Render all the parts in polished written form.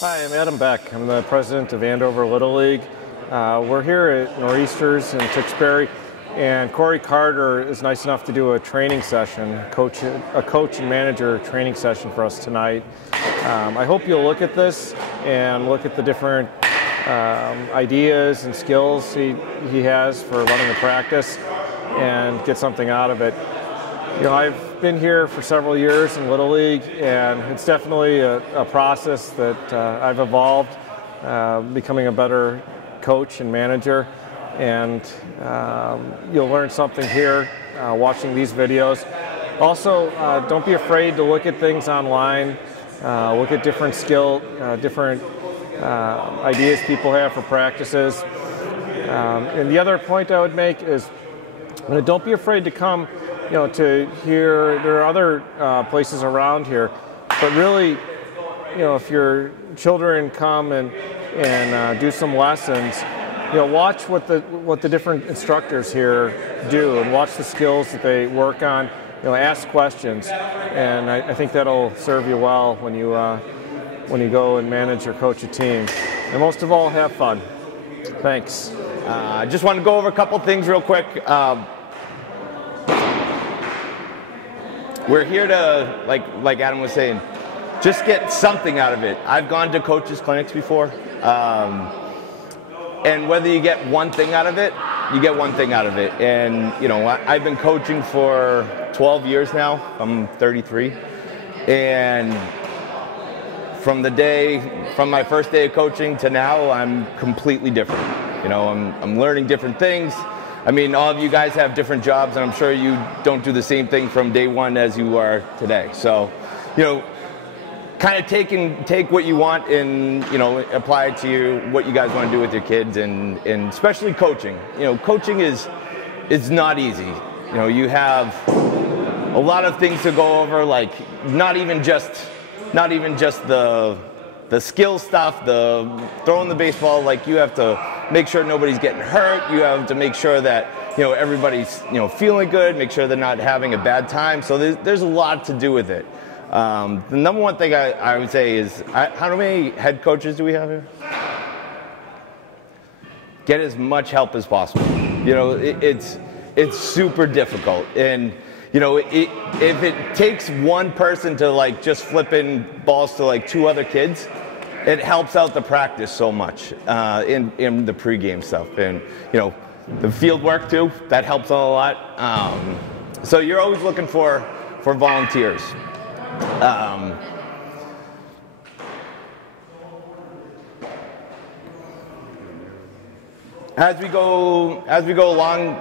Hi, I'm Adam Beck. I'm the president of Andover Little League. We're here at Nor'easters in Tewksbury, and Corey Carter is nice enough to do a training session, a coach and manager training session for us tonight. I hope you'll look at this and look at the different ideas and skills he has for running a practice and get something out of it. You know, I've been here for several years in Little League, and it's definitely a process that I've evolved, becoming a better coach and manager. And you'll learn something here watching these videos. Also, don't be afraid to look at things online, look at different different ideas people have for practices. And the other point I would make is, don't be afraid to come, to here. There are other places around here, but really, if your children come and do some lessons, watch what the different instructors here do and watch the skills that they work on. Ask questions, and I think that'll serve you well when you go and manage or coach a team. And most of all, have fun. Thanks. I just want to go over a couple things real quick. We're here to, like Adam was saying, just get something out of it. I've gone to coaches' clinics before, and whether you get one thing out of it, you get one thing out of it. And I've been coaching for 12 years now. I'm 33, and from my first day of coaching to now, I'm completely different. I'm learning different things. I mean, all of you guys have different jobs, and I'm sure you don't do the same thing from day one as you are today. So, kind of take what you want and, apply it to what you guys want to do with your kids, and especially coaching. Coaching is not easy. You have a lot of things to go over, like not even just the skill stuff, the throwing the baseball. Like, you have to make sure nobody's getting hurt. You have to make sure that everybody's feeling good, make sure they're not having a bad time. So there's a lot to do with it. The number one thing I would say is, how many head coaches do we have here? Get as much help as possible. It's super difficult, and if it takes one person to just flip in balls to two other kids, it helps out the practice so much in the pregame stuff, and the field work too. That helps out a lot. So you're always looking for volunteers. As we go along,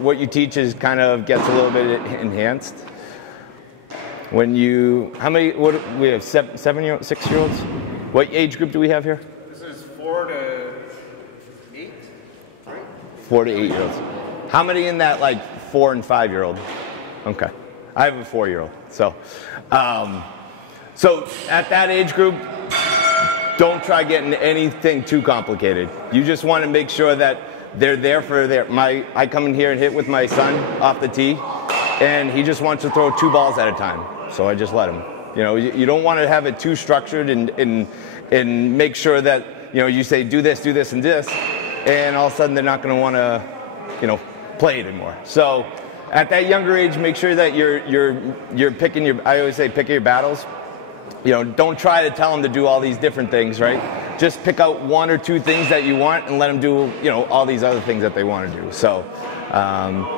what you teach is kind of gets a little bit enhanced. What we have 7-year-olds, 6-year-olds? What age group do we have here? This is 4 to 8, right? 4 to 8-year-olds. How many in that 4 and 5-year-old? Okay, I have a 4-year-old. So at that age group, don't try getting anything too complicated. You just want to make sure that they're there for I come in here and hit with my son off the tee, and he just wants to throw 2 balls at a time. So I just let him. You don't want to have it too structured and make sure that you say do this, and this, and all of a sudden they're not going to want to play it anymore. So at that younger age, make sure that you're picking I always say pick your battles. Don't try to tell them to do all these different things, right? Just pick out 1 or 2 things that you want and let them do all these other things that they want to do. So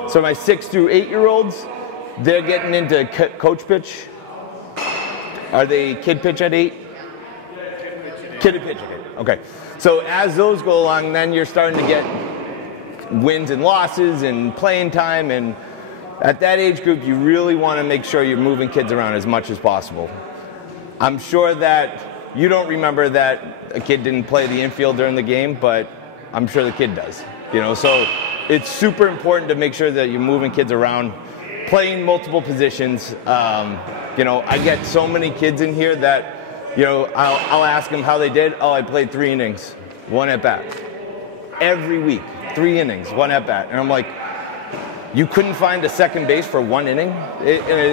so my 6 through 8-year-olds, they're getting into coach pitch. Are they kid pitch at 8? Kid pitch at 8. Okay. So as those go along, then you're starting to get wins and losses and playing time. And at that age group, you really want to make sure you're moving kids around as much as possible. I'm sure that you don't remember that a kid didn't play the infield during the game, but I'm sure the kid does. So it's super important to make sure that you're moving kids around, playing multiple positions. I get so many kids in here that, I'll ask them how they did. Oh, I played 3 innings, 1 at bat. Every week, 3 innings, 1 at bat. And I'm like, you couldn't find a second base for 1 inning?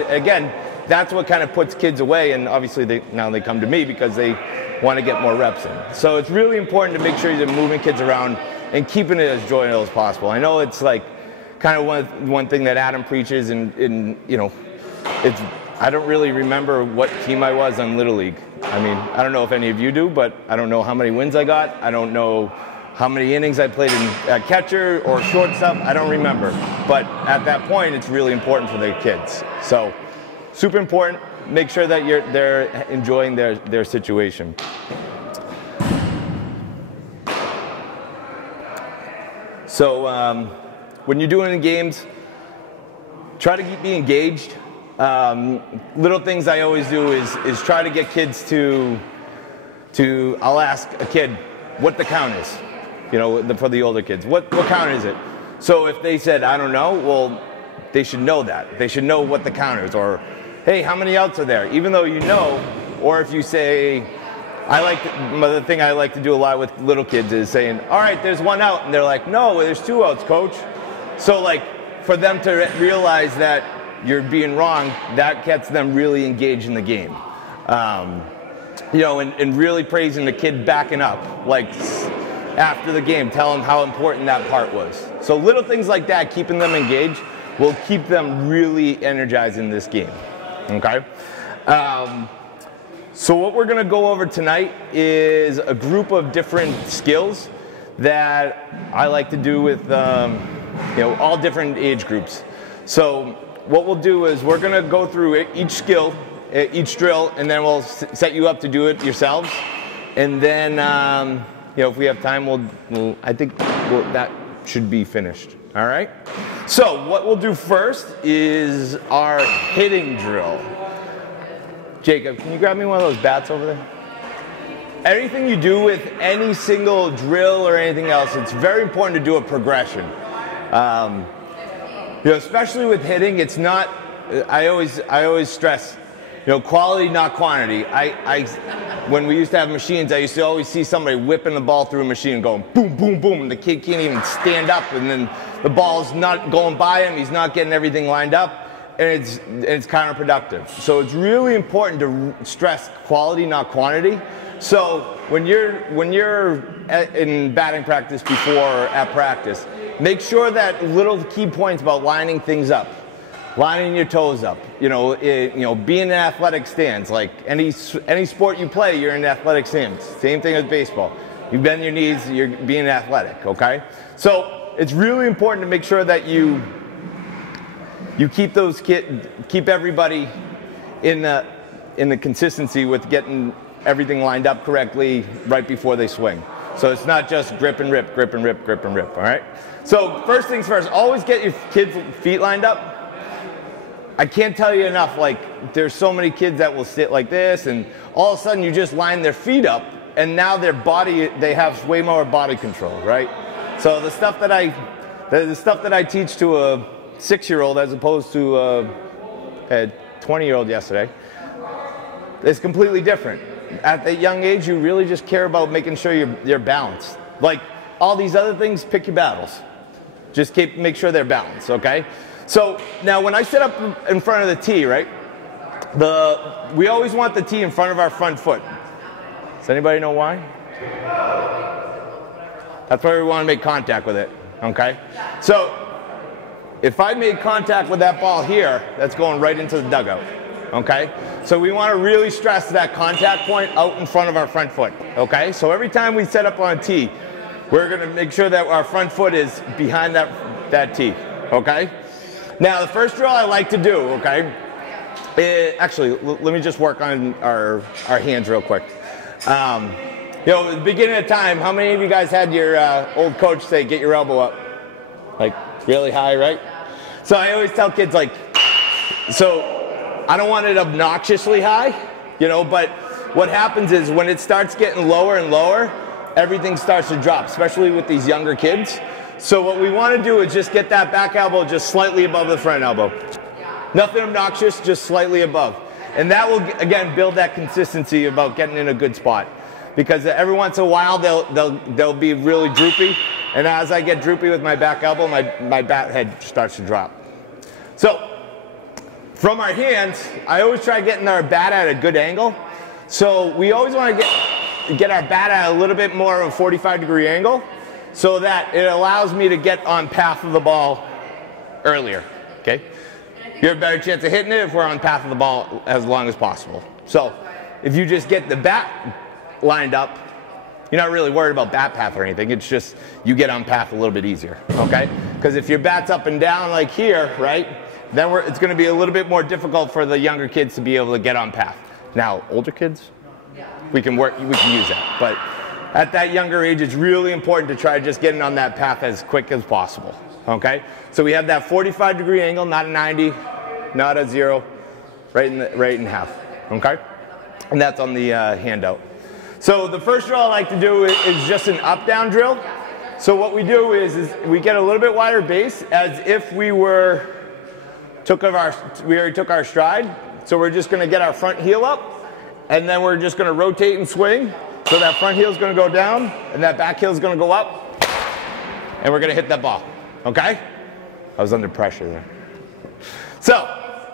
Again, that's what kind of puts kids away, and obviously now they come to me because they want to get more reps in. So it's really important to make sure you're moving kids around and keeping it as joyful as possible. I know it's like kind of one thing that Adam preaches, and you know, I don't really remember what team I was on Little League. I mean, I don't know if any of you do, but I don't know how many wins I got. I don't know how many innings I played at catcher or shortstop. I don't remember. But at that point, it's really important for the kids. So super important. Make sure that they're enjoying their situation. So when you're doing games, try to be engaged. Little things I always do is try to get kids to I'll ask a kid what the count is, you know, for the older kids. What count is it? So if they said, I don't know, well, they should know that. They should know what the count is. Or, hey, how many outs are there? Even though you know, or if you say, the thing I like to do a lot with little kids is saying, all right, there's 1 out. And they're like, no, there's 2 outs, coach. So like for them to realize that you're being wrong, that gets them really engaged in the game. You know, and really praising the kid backing up, like after the game, tell them how important that part was. So little things like that, keeping them engaged, will keep them really energized in this game, okay? So what we're gonna go over tonight is a group of different skills that I like to do with, you know, all different age groups. So what we'll do is we're gonna go through each skill, each drill, and then we'll set you up to do it yourselves. And then, you know, if we have time, I think that should be finished. All right? So what we'll do first is our hitting drill. Jacob, can you grab me one of those bats over there? Anything you do with any single drill or anything else, it's very important to do a progression. You know, especially with hitting, it's not, I always stress, you know, quality, not quantity. When we used to have machines, I used to always see somebody whipping the ball through a machine going boom, boom, boom, and the kid can't even stand up, and then the ball's not going by him, he's not getting everything lined up, and it's counterproductive. So it's really important to stress quality, not quantity. So when you're in batting practice before or at practice, make sure that little key points about lining things up. Lining your toes up, you know, being in athletic stance. Like any sport you play, you're in athletic stance. Same thing with baseball. You bend your knees, you're being athletic, okay? So it's really important to make sure that you keep everybody in the consistency with getting everything lined up correctly right before they swing. So it's not just grip and rip, grip and rip, grip and rip, all right? So first things first, always get your kids' feet lined up. I can't tell you enough, like, there's so many kids that will sit like this, and all of a sudden you just line their feet up, and now their body, they have way more body control, right? So the stuff that I teach to a 6-year-old as opposed to a 20-year-old yesterday is completely different. At that young age, you really just care about making sure you're balanced. Like, all these other things, pick your battles. Just make sure they're balanced, okay? So now when I sit up in front of the tee, right, we always want the tee in front of our front foot. Does anybody know why? That's why we want to make contact with it, okay? So if I made contact with that ball here, that's going right into the dugout, okay? So we want to really stress that contact point out in front of our front foot, okay? So every time we set up on a tee, we're going to make sure that our front foot is behind that tee, okay? Now, the first drill I like to do, okay, actually, let me just work on our hands real quick. You know, at the beginning of time, how many of you guys had your old coach say, get your elbow up? Like, really high, right? So I always tell kids, like, so I don't want it obnoxiously high, you know, but what happens is when it starts getting lower and lower, everything starts to drop, especially with these younger kids. So what we want to do is just get that back elbow just slightly above the front elbow. Nothing obnoxious, just slightly above. And that will, again, build that consistency about getting in a good spot. Because every once in a while, they'll be really droopy. And as I get droopy with my back elbow, my bat head starts to drop. So From our hands, I always try getting our bat at a good angle. So we always want to get our bat at a little bit more of a 45-degree angle so that it allows me to get on path of the ball earlier, okay? You have a better chance of hitting it if we're on path of the ball as long as possible. So if you just get the bat lined up, you're not really worried about bat path or anything. It's just you get on path a little bit easier, okay? Because if your bat's up and down like here, right, then it's going to be a little bit more difficult for the younger kids to be able to get on path. Now, older kids, we can use that. But at that younger age, it's really important to try just getting on that path as quick as possible, okay? So we have that 45-degree angle, not a 90, not a 0, right in half, okay? And that's on the handout. So the first drill I like to do is just an up-down drill. So what we do is we get a little bit wider base as if we already took our stride. So we're just going to get our front heel up, and then we're just going to rotate and swing. So that front heel is going to go down, and that back heel is going to go up, and we're going to hit that ball, okay? I was under pressure there. So,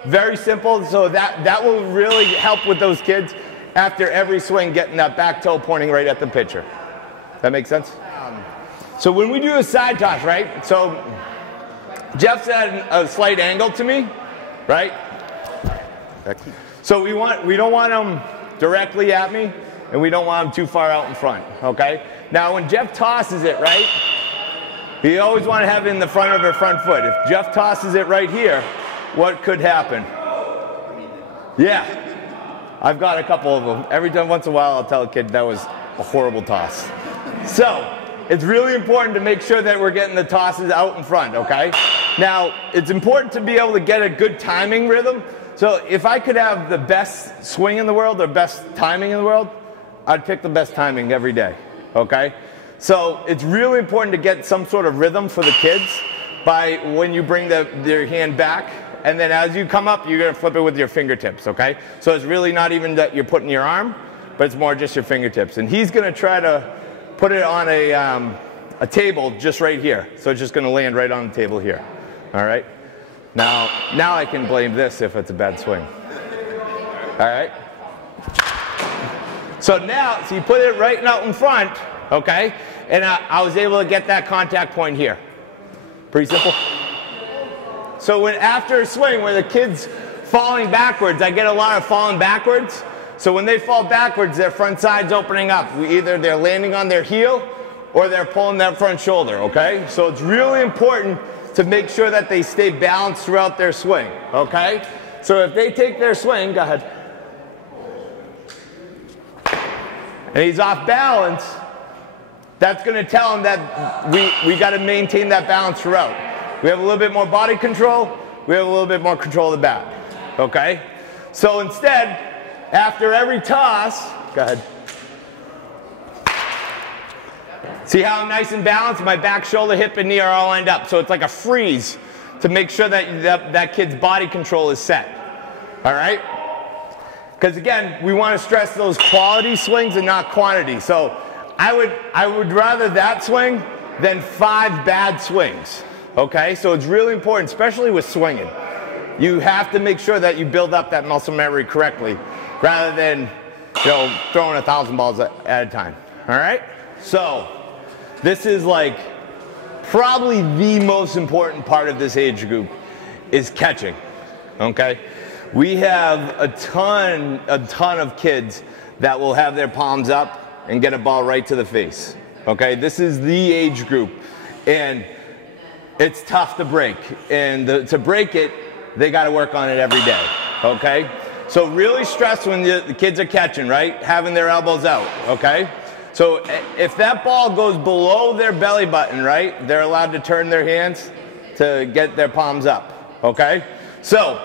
very simple. So that will really help with those kids after every swing getting that back toe pointing right at the pitcher. That makes sense? So when we do a side toss, right? So Jeff's at a slight angle to me, right? So we don't want him directly at me, and we don't want him too far out in front, okay? Now when Jeff tosses it, right, you always want to have it in the front of her front foot. If Jeff tosses it right here, what could happen? Yeah, I've got a couple of them. Every time, once in a while, I'll tell a kid that was a horrible toss. So it's really important to make sure that we're getting the tosses out in front, okay? Now, it's important to be able to get a good timing rhythm. So if I could have the best swing in the world or best timing in the world, I'd pick the best timing every day, okay? So it's really important to get some sort of rhythm for the kids by when you bring their hand back, and then as you come up, you're going to flip it with your fingertips, okay? So it's really not even that you're putting your arm, but it's more just your fingertips. And he's going to try to put it on a table just right here. So it's just going to land right on the table here, all right? Now I can blame this if it's a bad swing, all right? So now, so you put it right out in front, okay? And I was able to get that contact point here. Pretty simple. So after a swing where the kid's falling backwards, I get a lot of falling backwards. So when they fall backwards, their front side's opening up. Either they're landing on their heel or they're pulling that front shoulder, okay? So it's really important to make sure that they stay balanced throughout their swing, okay? So if they take their swing, go ahead. And he's off balance, that's going to tell him that we got to maintain that balance throughout. We have a little bit more body control, we have a little bit more control of the bat, okay? So instead, after every toss, go ahead. See how I'm nice and balanced? My back, shoulder, hip, and knee are all lined up. So it's like a freeze to make sure that that kid's body control is set, all right? Because again, we want to stress those quality swings and not quantity. So I would rather that swing than 5 bad swings, okay? So it's really important, especially with swinging. You have to make sure that you build up that muscle memory correctly rather than, throwing 1,000 balls at a time, all right? So this is like probably the most important part of this age group is catching, okay? We have a ton of kids that will have their palms up and get a ball right to the face, okay? This is the age group, and it's tough to break. And to break it, they got to work on it every day, okay? So really stress when the kids are catching, right? Having their elbows out, okay? So if that ball goes below their belly button, right, they're allowed to turn their hands to get their palms up, okay? So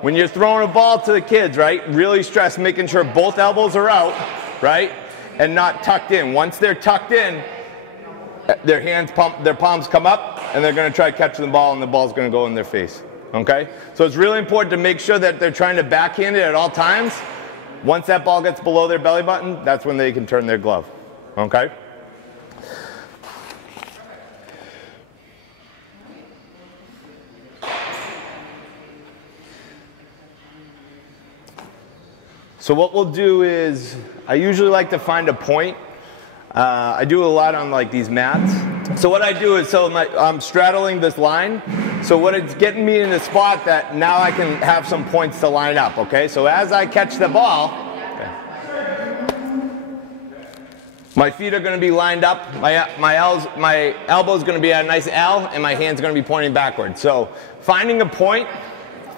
when you're throwing a ball to the kids, right, really stress making sure both elbows are out, right, and not tucked in. Once they're tucked in, their palms come up, and they're going to try to catch the ball, and the ball's going to go in their face, okay? So it's really important to make sure that they're trying to backhand it at all times. Once that ball gets below their belly button, that's when they can turn their glove, okay? So what we'll do is, I usually like to find a point. I do a lot on like these mats. So what I do is, I'm straddling this line. So what it's getting me in the spot that now I can have some points to line up, okay? So as I catch the ball, my feet are going to be lined up, my elbow's going to be at a nice L, and my hand's going to be pointing backwards. So finding a point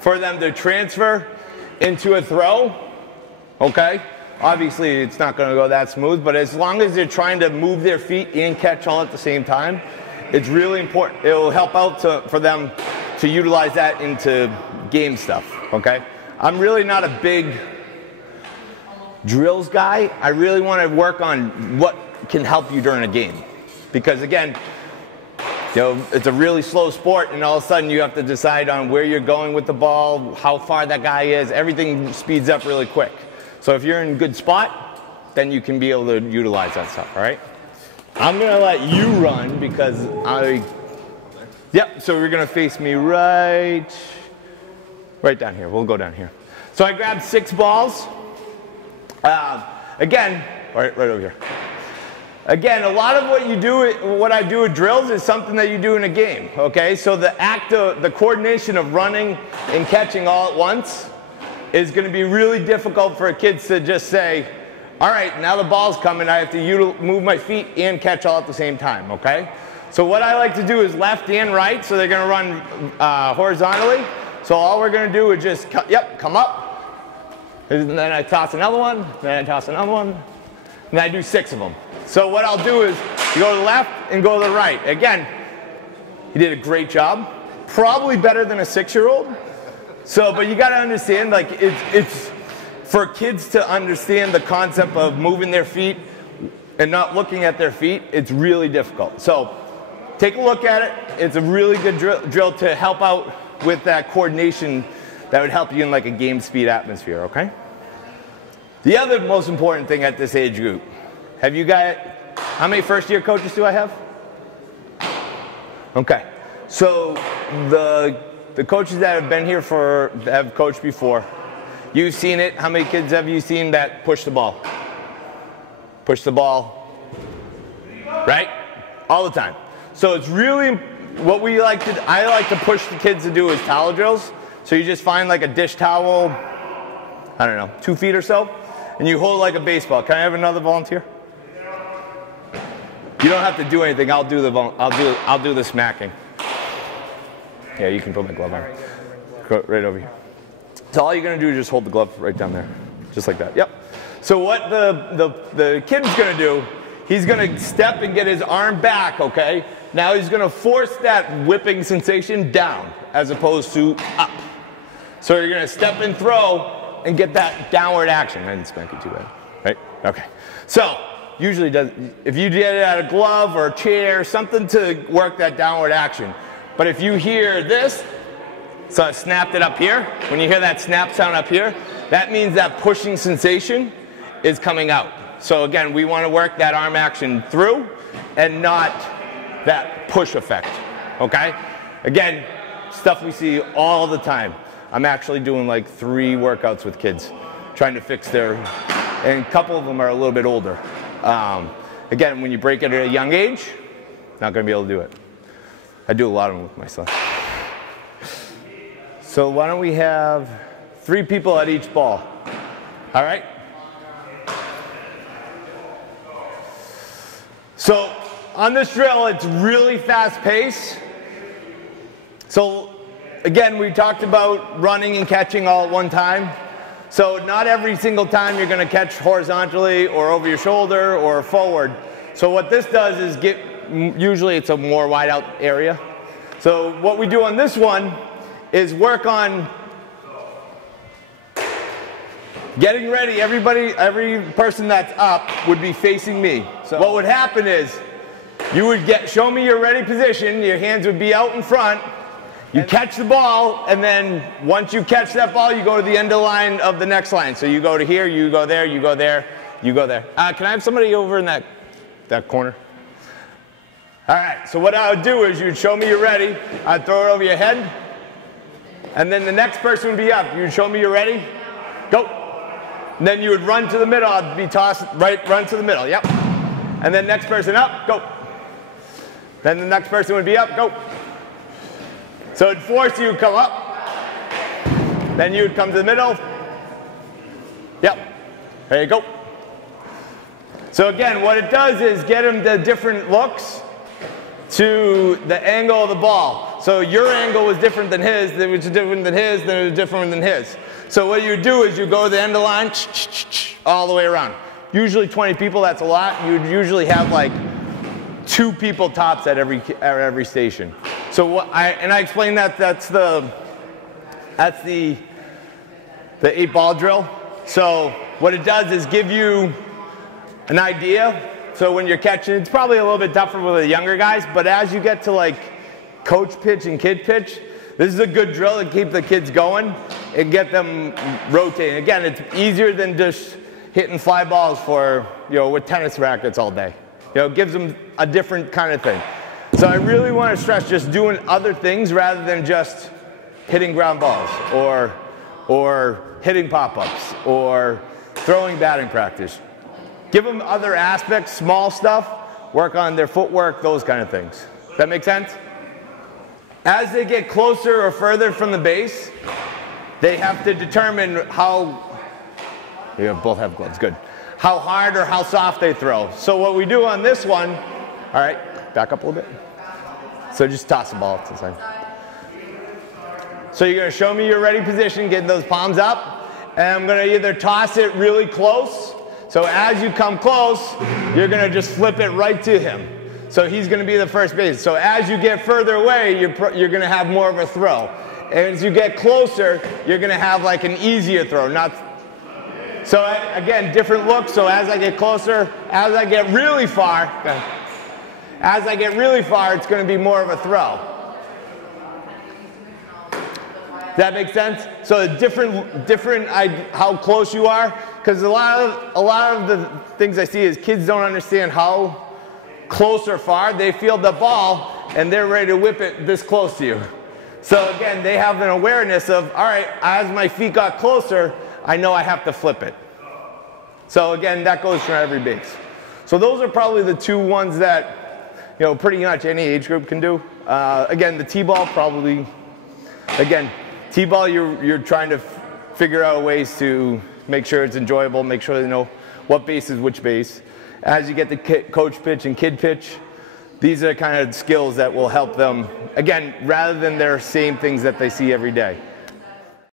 for them to transfer into a throw, okay? Obviously it's not going to go that smooth, but as long as they're trying to move their feet and catch all at the same time, it's really important. It will help out for them to utilize that into game stuff, okay? I'm really not a big drills guy. I really want to work on what can help you during a game. Because again, you know, it's a really slow sport, and all of a sudden you have to decide on where you're going with the ball, how far that guy is. Everything speeds up really quick. So if you're in a good spot, then you can be able to utilize that stuff, all right? I'm gonna let you run because yep, so we're gonna face me right down here. We'll go down here. So I grabbed 6 balls. Again, right over here. Again, a lot of what I do with drills is something that you do in a game, okay? So the coordination of running and catching all at once is gonna be really difficult for kids to just say, all right, now the ball's coming, I have to move my feet and catch all at the same time, okay? So what I like to do is left and right, so they're gonna run horizontally. So all we're gonna do is just, come up, and then I toss another one, then I toss another one, and I do 6 of them. So what I'll do is, you go to the left and go to the right. Again, you did a great job, probably better than a 6-year-old. So, but you gotta understand, like, it's for kids to understand the concept of moving their feet and not looking at their feet, it's really difficult. So take a look at it. It's a really good drill to help out with that coordination that would help you in like a game speed atmosphere, okay? The other most important thing at this age group, have you got, how many first year coaches do I have? Okay, so the coaches that have been here have coached before, you've seen it. How many kids have you seen that push the ball? Push the ball, right? All the time. So it's really, what I like to push the kids to do is towel drills. So you just find like a dish towel, I don't know, 2 feet or so, and you hold it like a baseball. Can I have another volunteer? You don't have to do anything. I'll do the smacking. Yeah, you can put my glove on. Go right over here. So all you're gonna do is just hold the glove right down there, just like that. Yep. So what the kid's gonna do, he's gonna step and get his arm back, okay? Now he's gonna force that whipping sensation down as opposed to up. So you're gonna step and throw and get that downward action. I didn't spank it too bad, right? Okay. So usually if you did it at a glove or a chair, something to work that downward action. But if you hear this, so I snapped it up here. When you hear that snap sound up here, that means that pushing sensation is coming out. So again, we want to work that arm action through and not that push effect, okay? Again, stuff we see all the time. I'm actually doing like 3 workouts with kids, trying to fix and a couple of them are a little bit older. Again, when you break it at a young age, not going to be able to do it. I do a lot of them with my son. So why don't we have 3 people at each ball, all right? So on this drill, it's really fast paced. So again, we talked about running and catching all at one time. So not every single time you're gonna catch horizontally or over your shoulder or forward. So what this does is usually it's a more wide out area. So what we do on this one is work on getting ready. Every person that's up would be facing me. So what would happen is you would show me your ready position, your hands would be out in front, you catch the ball, and then once you catch that ball, you go to the end of the line of the next line. So you go to here, you go there, you go there, you go there. Can I have somebody over in that corner? All right, so what I would do is you'd show me you're ready, I'd throw it over your head, and then the next person would be up. You'd show me you're ready, go. And then you would run to the middle. I'd be tossed, right, run to the middle, yep. And then next person up, go. Then the next person would be up, go. So it'd force you to come up. Then you would come to the middle. Yep, there you go. So again, what it does is get him the different looks to the angle of the ball. So your angle was different than his, that was different than his, then it was different than his. So what you do is you go to the end of the line, all the way around. Usually 20 people, that's a lot. You'd usually have like 2 people tops at every station. So what I explained that that's the 8-ball drill. So what it does is give you an idea. So when you're catching, it's probably a little bit tougher with the younger guys, but as you get to like coach pitch and kid pitch, this is a good drill to keep the kids going and get them rotating. Again, it's easier than just hitting fly balls for, with tennis rackets all day. It gives them a different kind of thing. So I really want to stress just doing other things rather than just hitting ground balls or hitting pop-ups or throwing batting practice. Give them other aspects, small stuff, work on their footwork, those kind of things. Does that make sense? As they get closer or further from the base, they have to determine how, you both have gloves, good, how hard or how soft they throw. So what we do on this one, all right, back up a little bit. So just toss the ball to the side. So you're going to show me your ready position, getting those palms up, and I'm going to either toss it really close. So as you come close, you're going to just flip it right to him. So he's going to be the first base. So as you get further away, you're going to have more of a throw. And as you get closer, you're going to have like an easier throw. So again, different looks. So as I get closer, as I get really far, it's going to be more of a throw. Does that make sense? So different how close you are, because a lot of the things I see is kids don't understand how close or far they feel the ball and they're ready to whip it this close to you. So again, they have an awareness of, all right, as my feet got closer, I know I have to flip it. So again, that goes for every base. So those are probably the 2 ones that pretty much any age group can do. Again, the T-ball probably, again, T-ball, you're trying to figure out ways to make sure it's enjoyable, make sure they know what base is which base. As you get to coach pitch and kid pitch, these are kind of skills that will help them, again, rather than their same things that they see every day.